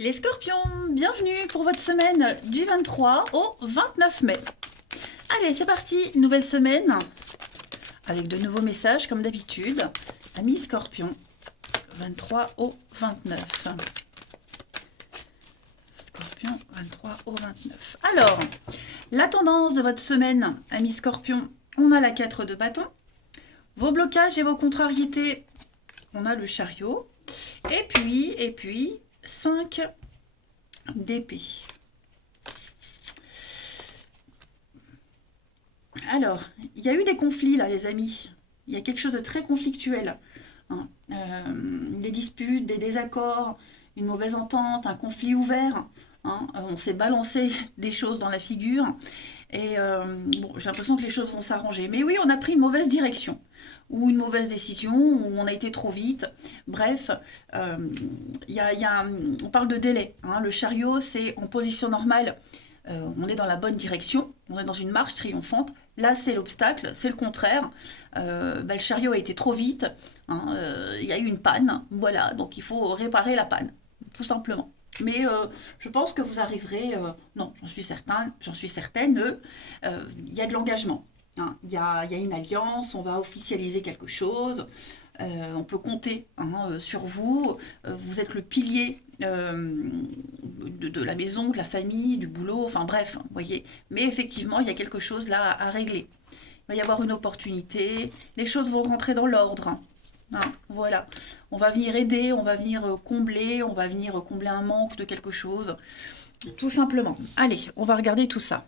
Les scorpions, bienvenue pour votre semaine du 23 au 29 mai. Allez, c'est parti, nouvelle semaine, avec de nouveaux messages comme d'habitude. Amis scorpions, 23 au 29. Scorpion, 23 au 29. Alors, la tendance de votre semaine, amis scorpions, on a la 4 de bâton. Vos blocages et vos contrariétés, on a le chariot. Et puis 5 d'épée. Alors, il y a eu des conflits là, les amis. Il y a quelque chose de très conflictuel. Hein. Des disputes, des désaccords, une mauvaise entente, un conflit ouvert. Hein. On s'est balancé des choses dans la figure. Et bon, j'ai l'impression que les choses vont s'arranger. Mais oui, on a pris une mauvaise direction. Ou une mauvaise décision, ou on a été trop vite. Bref, on parle de délai. Hein. Le chariot, c'est en position normale. On est dans la bonne direction, on est dans une marche triomphante. Là, c'est l'obstacle, c'est le contraire. Le chariot a été trop vite, hein, il y a eu une panne, voilà, donc il faut réparer la panne, tout simplement. Mais je pense que vous arriverez, non, j'en suis certaine, il y a de l'engagement. Hein. Il y a une alliance, on va officialiser quelque chose, on peut compter hein, sur vous, vous êtes le pilier de la maison, de la famille, du boulot, enfin bref, vous voyez. Mais effectivement, il y a quelque chose là à régler. Il va y avoir une opportunité, les choses vont rentrer dans l'ordre. Hein, voilà, on va venir aider, on va venir combler un manque de quelque chose, tout simplement. Allez, on va regarder tout ça.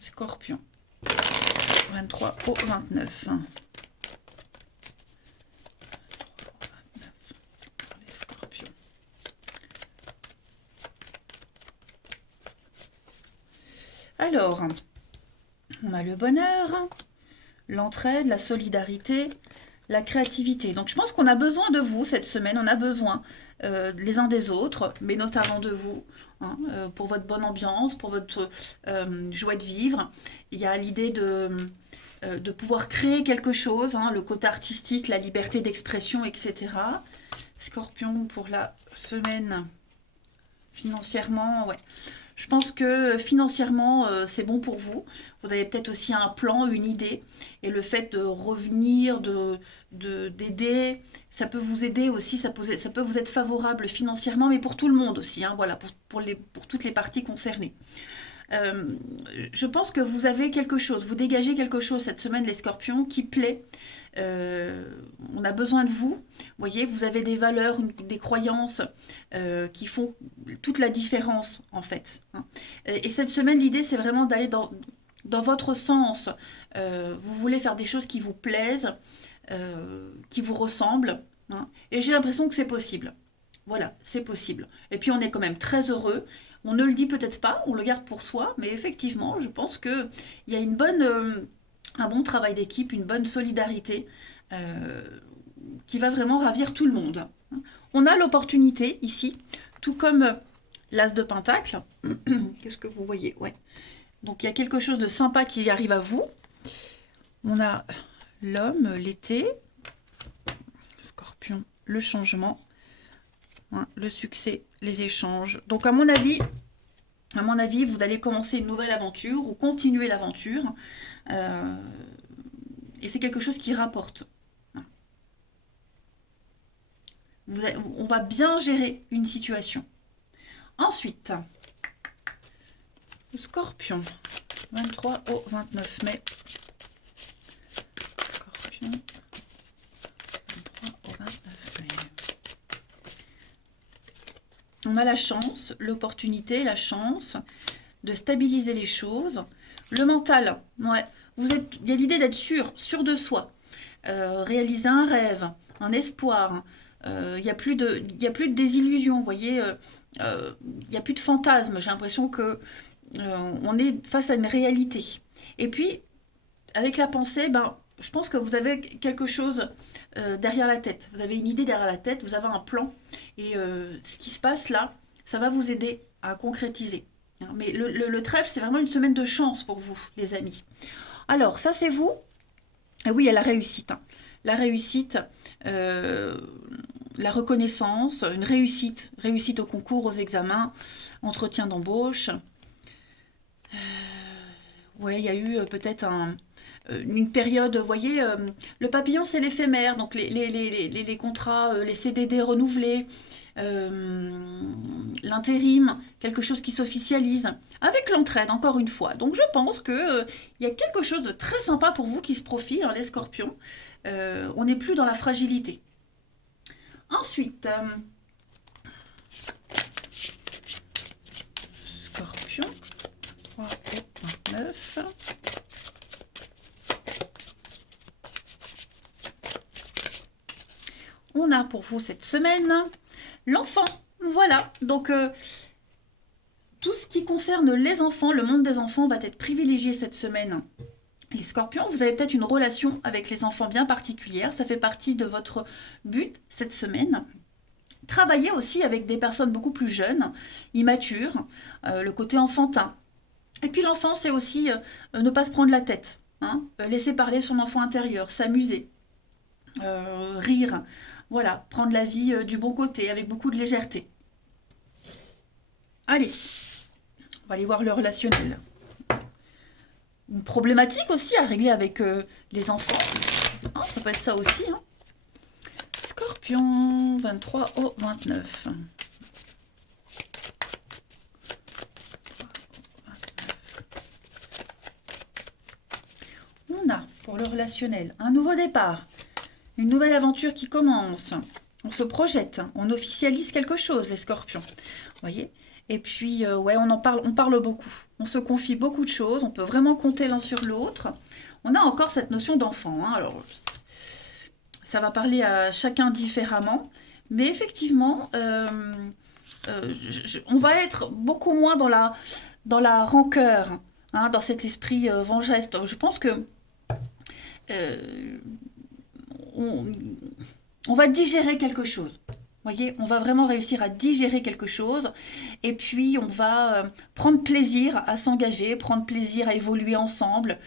Scorpion, 23 au 29. Les scorpions. Alors, on a le bonheur, l'entraide, la solidarité, la créativité. Donc je pense qu'on a besoin de vous cette semaine, on a besoin les uns des autres, mais notamment de vous, hein, pour votre bonne ambiance, pour votre joie de vivre. Il y a l'idée de pouvoir créer quelque chose, hein, le côté artistique, la liberté d'expression, etc. Scorpion pour la semaine financièrement, ouais. Je pense que financièrement, c'est bon pour vous. Vous avez peut-être aussi un plan, une idée. Et le fait de revenir, d'aider, ça peut vous aider aussi, ça peut vous être favorable financièrement, mais pour tout le monde aussi, hein, voilà, pour toutes les parties concernées. Euh, je pense que vous avez quelque chose, vous dégagez quelque chose cette semaine, les scorpions, qui plaît. Euh, on a besoin de vous. Vous voyez, vous avez des valeurs, des croyances qui font toute la différence, en fait. Hein. Et cette semaine, l'idée, c'est vraiment d'aller dans votre sens. Vous voulez faire des choses qui vous plaisent, qui vous ressemblent. Hein. Et j'ai l'impression que c'est possible. Voilà, c'est possible. Et puis on est quand même très heureux. On ne le dit peut-être pas, on le garde pour soi, mais effectivement, je pense qu'il y a un bon travail d'équipe, une bonne solidarité euh, qui va vraiment ravir tout le monde. On a l'opportunité ici, tout comme l'as de Pentacle. Qu'est-ce que vous voyez? Ouais. Donc il y a quelque chose de sympa qui arrive à vous. On a l'homme, l'été, Scorpion, le changement. Hein, le succès, les échanges. Donc à mon avis, vous allez commencer une nouvelle aventure ou continuer l'aventure. Euh, et c'est quelque chose qui rapporte. On va bien gérer une situation. Ensuite, le Scorpion, 23 au 29 mai. Scorpion, 23 au 29 mai. On a la chance, l'opportunité, la chance de stabiliser les choses. Le mental, ouais. Il y a l'idée d'être sûr de soi. Réaliser un rêve, un espoir. Il n'y a y a plus de désillusion, vous voyez. Il n'y a plus de fantasme. J'ai l'impression que on est face à une réalité. Et puis, avec la pensée, ben, je pense que vous avez quelque chose derrière la tête. Vous avez une idée derrière la tête, vous avez un plan. Et ce qui se passe là, ça va vous aider à concrétiser. Hein. Mais le trèfle, c'est vraiment une semaine de chance pour vous, les amis. Alors, ça, c'est vous. Et oui, il y a la réussite. Hein. La réussite, euh, la reconnaissance, une réussite, réussite au concours, aux examens, entretien d'embauche. Ouais, il y a eu peut-être une période, vous voyez, le papillon c'est l'éphémère, donc les contrats, les CDD renouvelés, l'intérim, quelque chose qui s'officialise, avec l'entraide, encore une fois. Donc je pense que il y a quelque chose de très sympa pour vous qui se profile, hein, les scorpions. On n'est plus dans la fragilité. Ensuite, scorpion, 3 et 29. On a pour vous cette semaine l'enfant. Voilà, donc tout ce qui concerne les enfants, le monde des enfants va être privilégié cette semaine. Les scorpions, vous avez peut-être une relation avec les enfants bien particulière, ça fait partie de votre but cette semaine. Travaillez aussi avec des personnes beaucoup plus jeunes, immatures, le côté enfantin. Et puis l'enfant, c'est aussi ne pas se prendre la tête, hein, laisser parler son enfant intérieur, s'amuser, rire, voilà, prendre la vie du bon côté, avec beaucoup de légèreté. Allez, on va aller voir le relationnel. Une problématique aussi à régler avec les enfants. Hein, ça peut être ça aussi. Hein. Scorpion, 23 au 29. On a pour le relationnel un nouveau départ, une nouvelle aventure qui commence. On se projette, on officialise quelque chose, les scorpions. Vous voyez? Et puis, ouais, on parle beaucoup. On se confie beaucoup de choses, on peut vraiment compter l'un sur l'autre. On a encore cette notion d'enfant. Hein. Alors, ça va parler à chacun différemment. Mais effectivement, on va être beaucoup moins dans la rancœur, hein, dans cet esprit vengeresse. Je pense que euh, on, on va digérer quelque chose. Vous voyez, on va vraiment réussir à digérer quelque chose et puis on va prendre plaisir à s'engager, prendre plaisir à évoluer ensemble,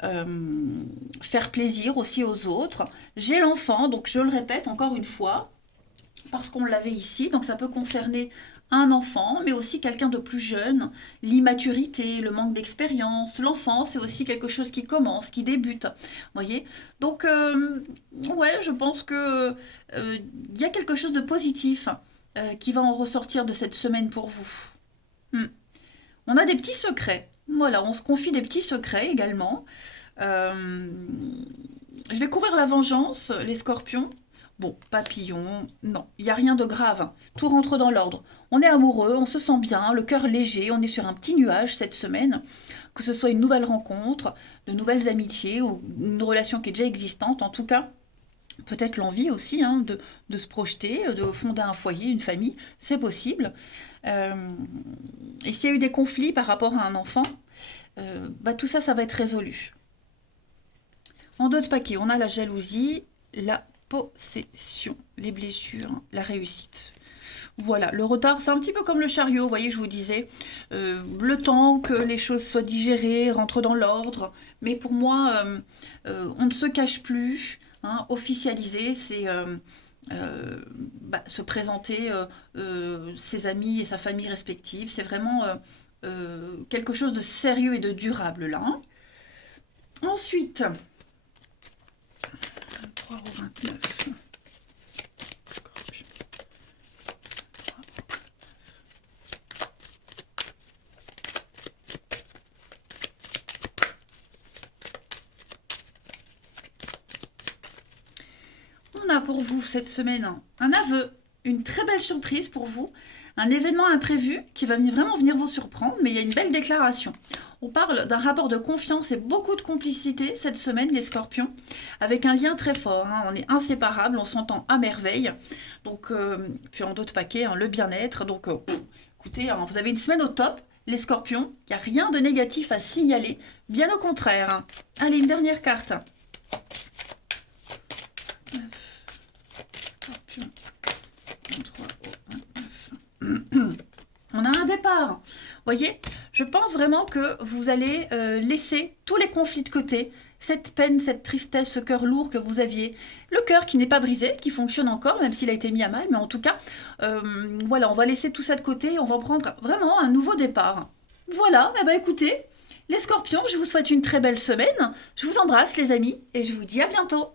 faire plaisir aussi aux autres. J'ai l'enfant, donc je le répète encore une fois, parce qu'on l'avait ici, donc ça peut concerner un enfant, mais aussi quelqu'un de plus jeune, l'immaturité, le manque d'expérience, l'enfance, c'est aussi quelque chose qui commence, qui débute, voyez. Donc, ouais, je pense que il y a quelque chose de positif qui va en ressortir de cette semaine pour vous. Hmm. On a des petits secrets, voilà, on se confie des petits secrets également. Euh, je vais couvrir la vengeance, les scorpions. Bon, papillon, non, il n'y a rien de grave. Tout rentre dans l'ordre. On est amoureux, on se sent bien, le cœur léger, on est sur un petit nuage cette semaine. Que ce soit une nouvelle rencontre, de nouvelles amitiés ou une relation qui est déjà existante, en tout cas, peut-être l'envie aussi hein, de se projeter, de fonder un foyer, une famille, c'est possible. Euh, et s'il y a eu des conflits par rapport à un enfant, bah, tout ça, ça va être résolu. En deux de paquets, on a la jalousie, la possession, les blessures, la réussite. Voilà, le retard, c'est un petit peu comme le chariot, vous voyez, je vous disais, le temps que les choses soient digérées, rentrent dans l'ordre, mais pour moi, on ne se cache plus, hein, officialiser, c'est se présenter ses amis et sa famille respective, c'est vraiment quelque chose de sérieux et de durable là. Hein. Ensuite, 3 au 29. On a pour vous cette semaine un aveu, une très belle surprise pour vous, un événement imprévu qui va vraiment venir vous surprendre, mais il y a une belle déclaration. On parle d'un rapport de confiance et beaucoup de complicité cette semaine, les scorpions, avec un lien très fort. Hein. On est inséparables, on s'entend à merveille. Donc, puis en d'autres paquets, hein, le bien-être. Donc, écoutez, hein, vous avez une semaine au top, les scorpions. Il n'y a rien de négatif à signaler, bien au contraire. Hein. Allez, une dernière carte. Scorpion, 23 au 29. On a un départ. Vous voyez, je pense vraiment que vous allez laisser tous les conflits de côté cette peine, cette tristesse, ce cœur lourd que vous aviez. Le cœur qui n'est pas brisé, qui fonctionne encore, même s'il a été mis à mal, mais en tout cas, voilà, on va laisser tout ça de côté, on va prendre vraiment un nouveau départ. Voilà, eh ben écoutez, les scorpions, je vous souhaite une très belle semaine, je vous embrasse les amis, et je vous dis à bientôt.